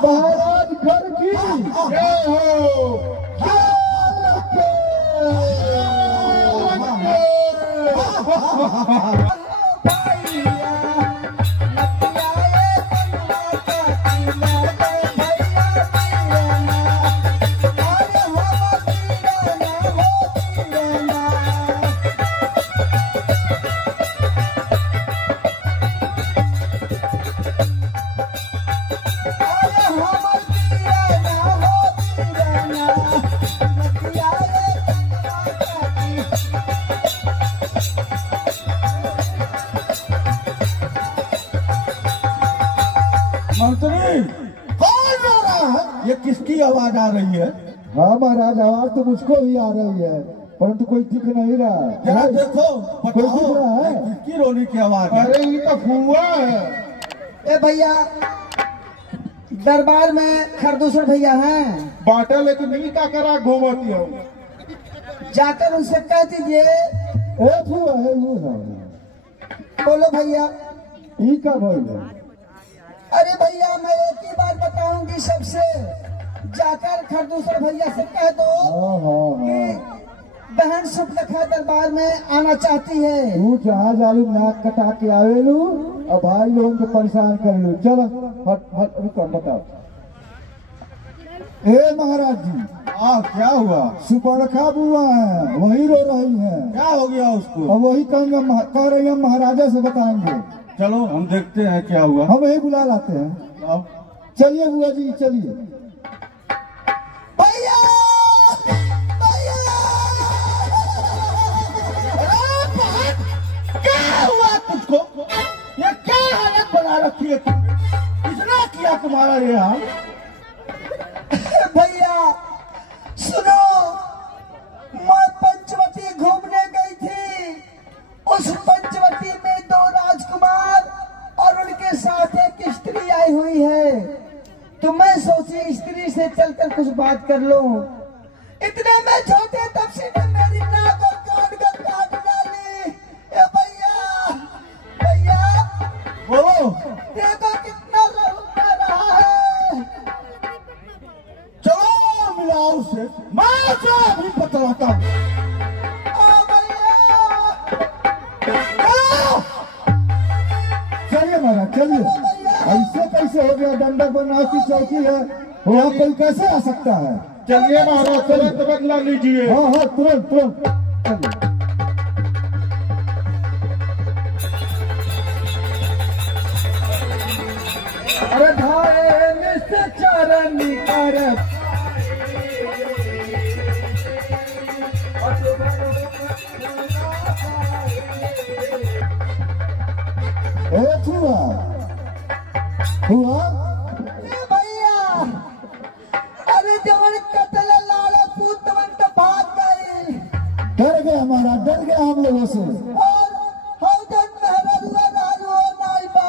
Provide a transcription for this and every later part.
महाराज घर की जय हो। मंत्री कौन रो रहा है? ये किसकी आवाज आ रही है? हाँ महाराज, आवाज तो मुझको भी आ रही है, परंतु कोई दिख नहीं रहा। जरा देखो, कोई दिख रहा है? किसकी रोने की आवाज है? अरे ये तो फुआ है। ए भैया, दरबार में खरदूसर भैया हैं, बाटा लेकिन नहीं का करा घूमती हो। जाकर उनसे कह दीजिए। ए फुआ है ये ना। बोलो भैया। ई का बोल है? अरे भैया, मैं एक ही बात बताऊंगी सबसे, जाकर खरदूसर भैया से कह दो कि बहन सुखलखा दरबार में आना चाहती है। तू जहाँ जालू नाक कटा के आवेलू और भाई लोगों को परेशान कर लू। चलो फट फट रुको बताओ। ए महाराज जी, क्या हुआ? सुपर्णखा बुआ है, वही रो रही है। क्या हो गया उसको? और वही कह रही है महाराजा से बताएंगे। चलो हम देखते हैं क्या हुआ। हम यही बुला लाते हैं। आओ। चलिए बुआ जी चलिए। भैया क्या हुआ तुझको? ये क्या हालत बना रखी है? किसने किया तुम्हारा ये हाल? भैया सुनो, मैं पंचवटी घूमने गई थी। उस पंचवटी में 2 राजकुमार और उनके साथ एक स्त्री आई हुई है। तो मैं सोची स्त्री से चलकर कुछ बात कर लूं। इतने में छोटे तपसी ने मेरी नाक और कान का काट डाली। ए भैया, भैया बोलो। देखो कितना रोना रहा है। चलो मिलाओ उसे, मैं उसे अभी बतलाता हूँ। चलिए महाराज चलिए। ऐसे कैसे हो गया? दंडक बनाव की चौकी है, वहाँ कोई कैसे आ सकता है? चलिए महाराज, तुरंत बदला लीजिए। हाँ हाँ तुरंत तुरंत चलिए। अरे धारे निश्चरण कर ए फुआ फुआ, भैया। अरे जवन कतल लाड़ा पूत तवन तो भाग गई। डर गया महाराज, डर गया हम लोगों से। और हम जन मेहरा हुआ नारू नाइबा।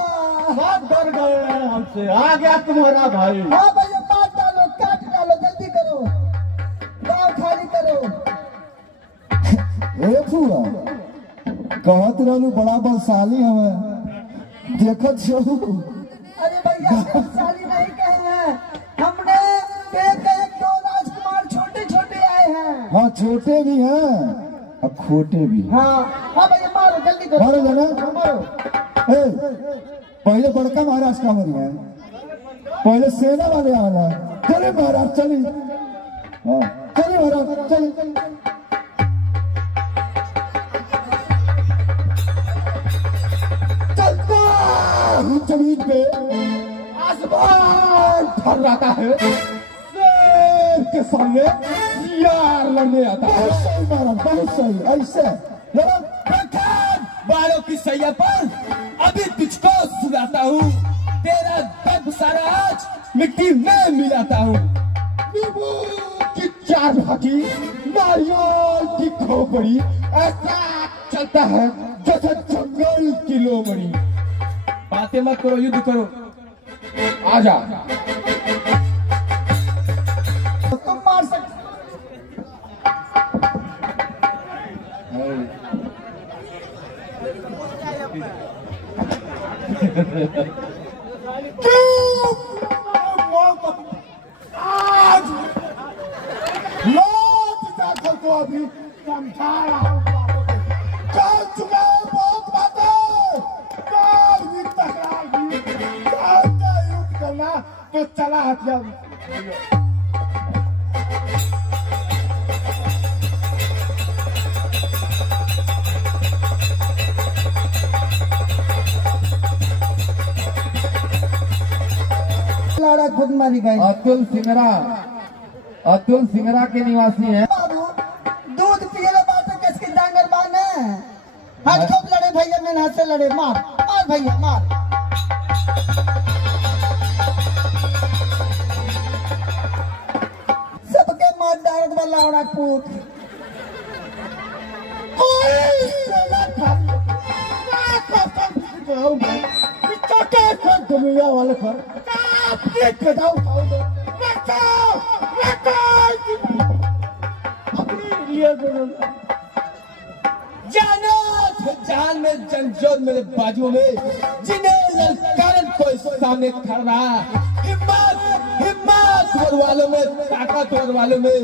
सब डर गए हैं हमसे। आ गया तुम्हारा भाई। हाँ भैया, मार डालो, काट डालो, जल्दी करो, गाँव खाली करो। ए फुआ, कहत रहलू बड़ा बलशाली हमें, देखो छो। अरे भैया, बलशाली नहीं कहे हैं हमने। एक 2 राजकुमार छोटे छोटे आए हैं। हाँ छोटे भी हैं और खोटे भी। हाँ हाँ भैया, मारो जल्दी करो। मारो जना। हाँ, मारो। पहले बड़का महाराज का मरी है, पहले सेना वाले आवाला। चले महाराज चलिए। हाँ चलिए महाराज चलिए। जमीन पे आसमान थर्राता है, शेर के सामने यार लड़ने आता है। बहुत सही महाराज, बहुत सही। ऐसे बालों की सैया पर अभी तुझको सुनाता हूँ। तेरा दर्द सारा आज मिट्टी में मिलाता हूँ। नींबू की 4 भाटी, नारियल की खोपड़ी, ऐसा चलता है जैसे जंगल की लोमड़ी। बातें मत करो, युद्ध करो। आजा। तुम मार सकते आज लौट जाकर तो अभी समझा रहा हूँ बाबू को। कर चुका है बहुत बातें, काल भी तकरार भी, जानता युद्ध करना तो चला हथियार। लाड़ा खुद मारी गई। अतुल सिंगरा के निवासी हैं। बाबू दूध पियले बात किसकी डांगर बाने। हाथ खूब लड़े भैया, मैंने हाथ से लड़े। मार मार भैया मार। सबके मार डांग में लाड़ा पूत। वाले जानो जान में जंजोर मेरे बाजुओं में, जिन्हें ललकारन कोई सामने खड़ा। हिम्मत हिम्मत वालों में, ताकतवर वालों में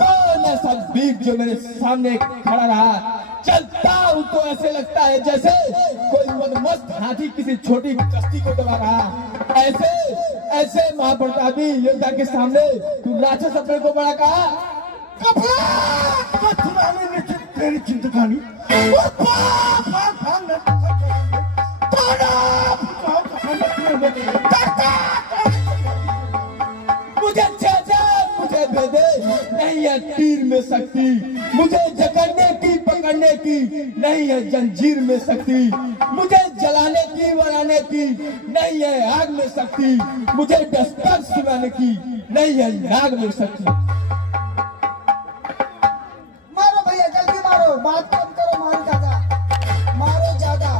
कौन ऐसा वीर जो मेरे सामने खड़ा रहा। चलता हूँ तो ऐसे लगता है जैसे कोई मनमस्त हाथी किसी छोटी कश्ती को दबा रहा। ऐसे ऐसे महाप्रतापी योद्धा के सामने तू राक्षस अपने को बड़ा कहा। तेरी चिंता कहानी मुझे मुझे भेदे नहीं है तीर में शक्ति, मुझे जकड़ने की पकड़ने की नहीं है जंजीर में शक्ति, मुझे जलाने की बनाने की नहीं है आग में शक्ति, मुझे दस्तक सुनाने की नहीं है नाग में शक्ति। मारो भैया जल्दी मारो, बात कम करो। मारो ज्यादा, मारो ज्यादा।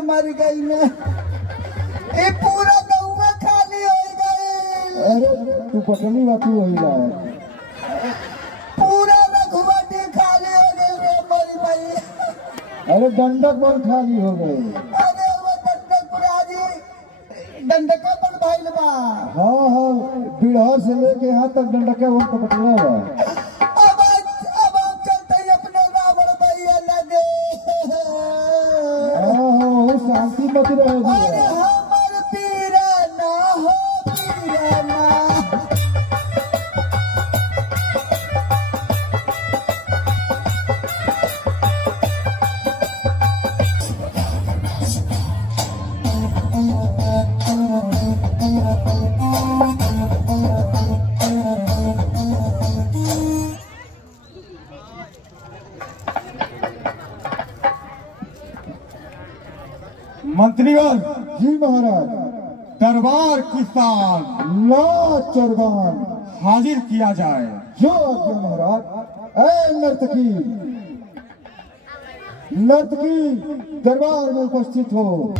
मर गई मैं, ये पूरा गाँव खाली हो गई। अरे तू पटनी बाती वही रहा है। पूरा रघुवटी खाली हो गई मेरी भाई। अरे दंडक बन खाली हो गई। अरे वो दंडक पुराजी दंडका बन भाई बा। हाँ बिहार से लेके यहाँ तक दंडका बन का पटना हुआ। अब चलते ही अपने रावण भैया लगे। शांति मत रहेगी। अरे हमर पीरा ना हो पीरा ना। मंत्रीगण जी महाराज। दरबार की साल लाच चौरगान हाजिर किया जाए। जो आज्ञा महाराज। ऐ नर्तकी, नर्तकी दरबार में उपस्थित हो।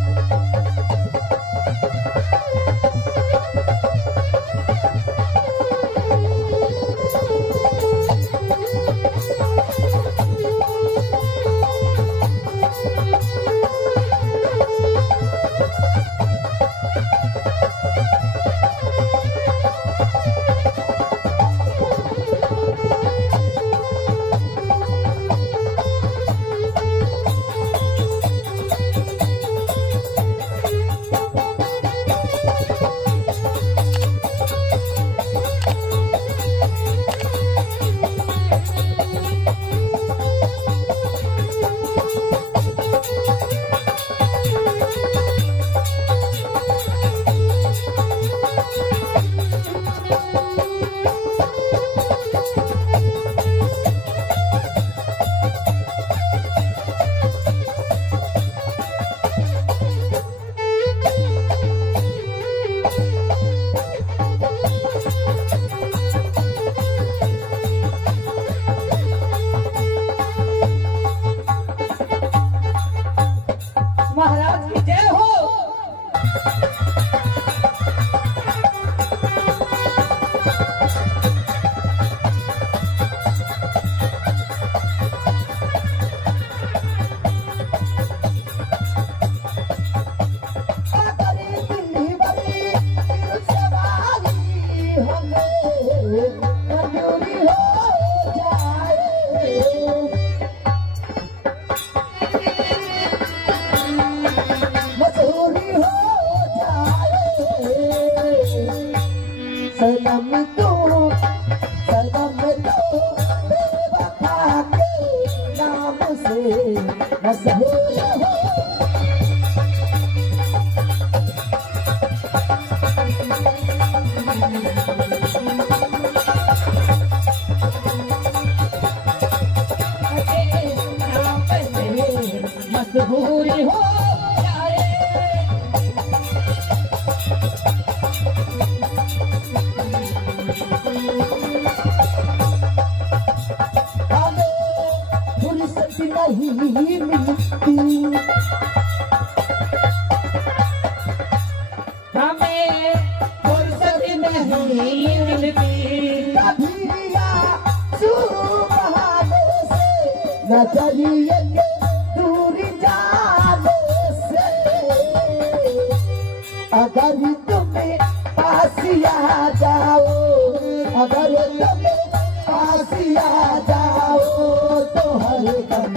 महाराज की जय हो। सनम तो बेवफा के नाम से मशहूर हो। मशहूर हो नहीं मिलती, हमें फुर्सत नहीं मिलती, कभी आंसू बहाने से नजरिए के दूर जाने से। अगर तुम्हें पास आ जाओ, अगर तुम्हें पास आ जाओ तो हर दम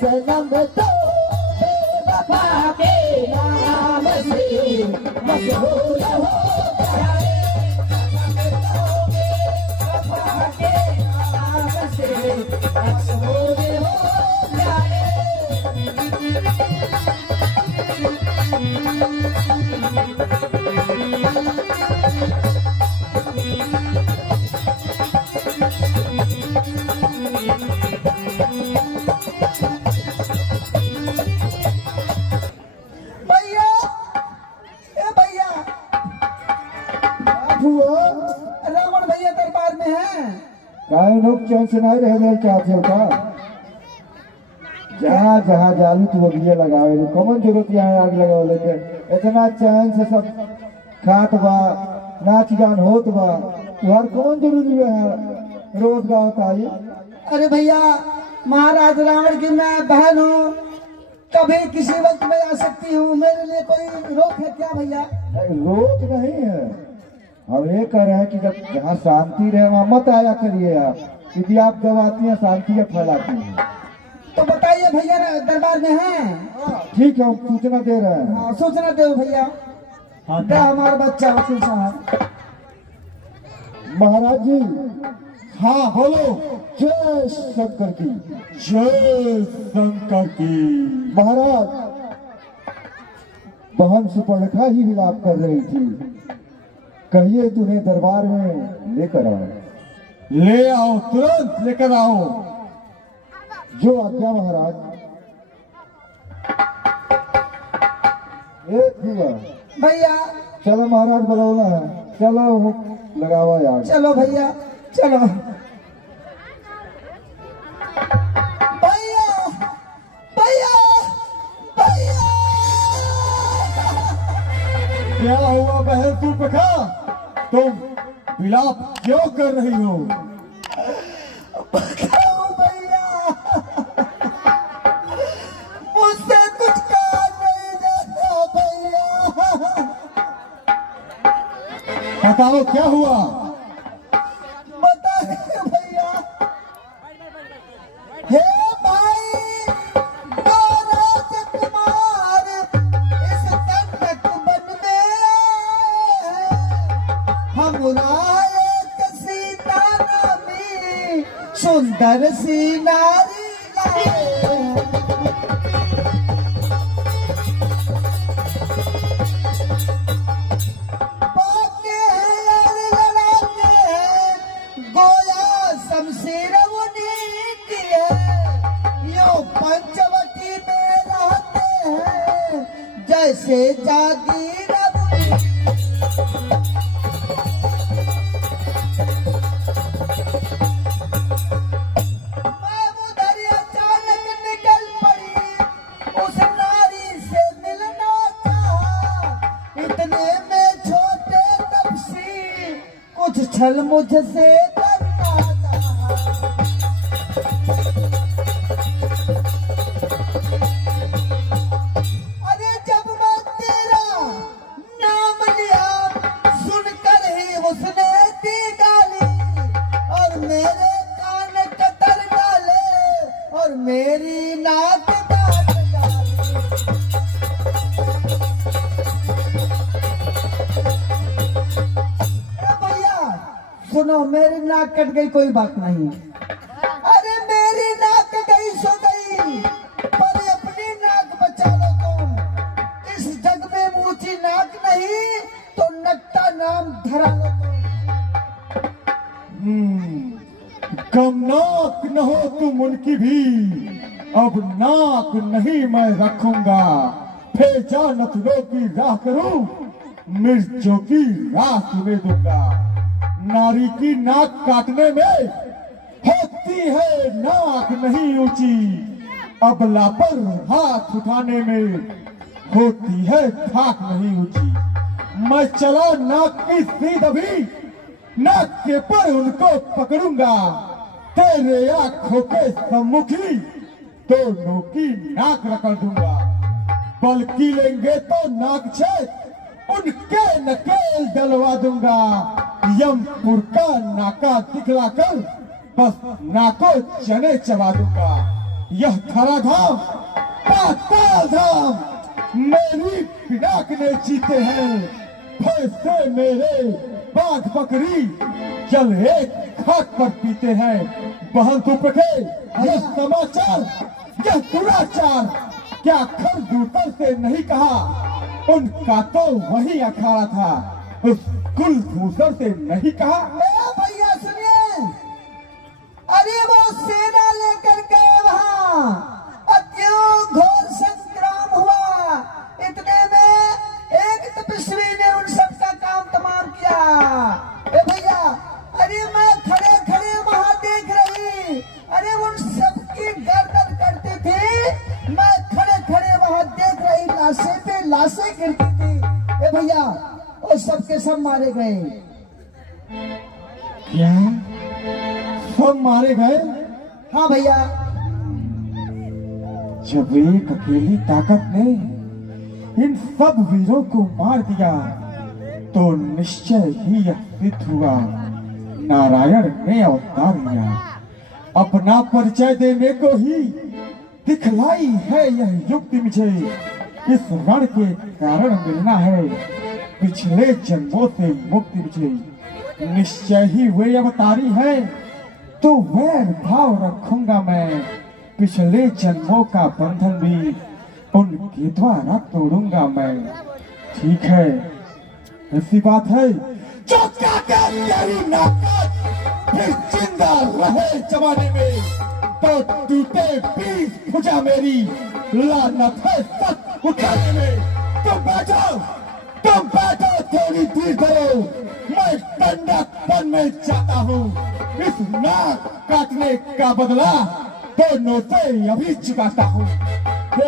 सनम तो बेवफा के नाम से मशहूर हो जाए। बेवफा के नाम से मशहूर हो जाए। रावण भैया दरबार में है। काहे लोग चैन से नहीं रह गए चाहते हो का? जहाँ जहाँ जालू तू अभिये लगावे, कौन जरूरत यहाँ आग लगावे लेके? इतना चैन से सब खात बा, नाच गान होत बा, तुहार कौन जरूरी है रोज गावत आई? अरे भैया, महाराज रावण की मैं बहन हूँ, कभी किसी वक्त मैं आ सकती हूँ, मेरे लिए कोई रोक है क्या भैया? रोक नहीं है, हम ये कह रहे हैं कि जब जहाँ शांति रहे वहाँ मत आया करिए आप, क्योंकि आप गवाती हैं, शांति फैलाती हैं। तो बताइए भैया, दरबार में हैं? ठीक है, हम सूचना दे रहे हैं। हाँ, सूचना दो भैया। क्या हमारा बच्चा वकील साहब? महाराज जी, हाँ बोलो। जय शंकर की। जय शंकर की। महाराज, बहन सुपर्णखा ही विलाप कर रही थी, कहिए तुम्हें दरबार में लेकर आओ। ले आओ, तुरंत लेकर आओ। जो आज्ञा महाराज। एक हुआ भैया। चलो महाराज, बुलाना है, चलो लगावा यार। चलो भैया, चलो भैया, भैया, भैया। क्या हुआ बहन सुपर्णखा, तुम विलाप क्यों कर रही हो? भैया, मुझसे कुछ कहा नहीं जाता भैया। बताओ क्या हुआ? बताइए भैया। हे भाई, दो राजकुमार दरसी नारी लाए। बाके यार लड़ाते हैं, गोया शमशीर उन्हीं की है। यो पंचवटी में रहते हैं, जैसे जागीर उन्हीं। छल मुझसे करना चाहा। अरे जब मैं तेरा नाम लिया, सुनकर ही उसने दी गाली, और मेरे कान कतर डाले और मेरी नाक काट डाली। सुनो, मेरी नाक कट गई कोई बात नहीं। अरे मेरी नाक गई सो गई, पर अपनी नाक बचा लो तुम। इस जग में ऊंची नाक नहीं तो नट्टा नाम धरा लो तुम। कम नाक न हो तुम उनकी भी, अब नाक नहीं मैं रखूंगा। भेजा नथुनों की राह करूं, मिर्चों की राह तुम्हें दूंगा। नारी की नाक काटने में होती है नाक नहीं ऊंची, अबला पर हाथ उठाने में होती है थाक नहीं ऊंची। मैं चला नाक की सीध अभी, नाक के पर उनको पकड़ूंगा। तेरे आंखों के सम्मुखी दोनों की नाक रगड़ दूंगा। बल्कि लेंगे तो नाक छेद उनके नकेल डलवा दूंगा। यमपुर का नाका दिखलाकर बस नाको चने चबा दूंगा। यह खरा धाम पाताल धाम मेरी पिनाक ने जीते हैं। भैंसे मेरे बाघ बकरी जल एक खाक पर पीते हैं। बहन तू पके यह समाचार, यह दुराचार क्या खरदूतर से नहीं कहा। उनका तो वही अखाड़ा था, उस कुलभूषण से नहीं कहा। भैया सुनिए, अरे वो सेना लेकर गए वहां, क्यों घोर संग्राम हुआ। इतने में एक तपस्वी ने उन सबका काम तमाम किया। ए भैया, अरे मैं खड़े खड़े वहां देख रही, अरे उन सबकी गर्दन करती थी। मैं खड़े खड़े वहां देख रही, लाशें पे लाशें गिरती थी। ए भैया, वो सबके सब मारे गए। क्या सब मारे गए? हाँ भैया। जब एक अकेली ताकत ने इन सब वीरों को मार दिया तो निश्चय ही यह सिद्ध हुआ नारायण ने अवतार लिया। अपना परिचय देने को ही दिखलाई है यह युक्ति मुझे। इस रण के कारण मिलना है पिछले जन्मों से मुक्ति मुझे। निश्चय ही वे अवतारी है तो वैर भाव रखूंगा मैं। पिछले जन्मों का बंधन भी उनके द्वारा तोड़ूंगा मैं। ठीक है, ऐसी बात है। जो तेरी नाकत फिर जिंदा रहे जमाने में तो टूटे पीस भुजा मेरी लानत है सच उठाने में। तुम बैठो थोड़ी देर करो, मैं ठंडकपन में जाता हूँ। इस नाक काटने का बदला दोनों से अभी चुकाता हूँ।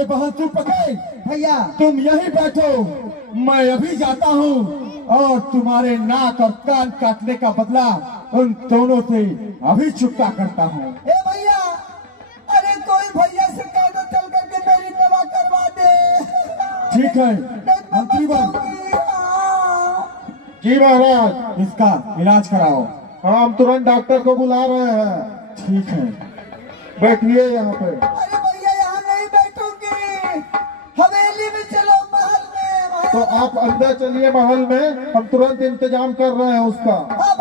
बहन तू पके भैया, तुम यहीं बैठो, मैं अभी जाता हूँ और तुम्हारे नाक और कान काटने का बदला उन दोनों से अभी चुकता करता हूँ। भैया, अरे कोई भैया से कह दो चल करके मेरी दवा करवा दे। ठीक है मंत्री बाबू। जी महाराज, इसका इलाज कराओ। हाँ, हम तुरंत डॉक्टर को बुला रहे हैं। ठीक है, बैठिए यहाँ पे। अरे भैया, यहाँ नहीं बैठूंगी, हवेली में चलो, महल में। तो आप अंदर चलिए महल में, हम तुरंत इंतजाम कर रहे हैं उसका। हाँ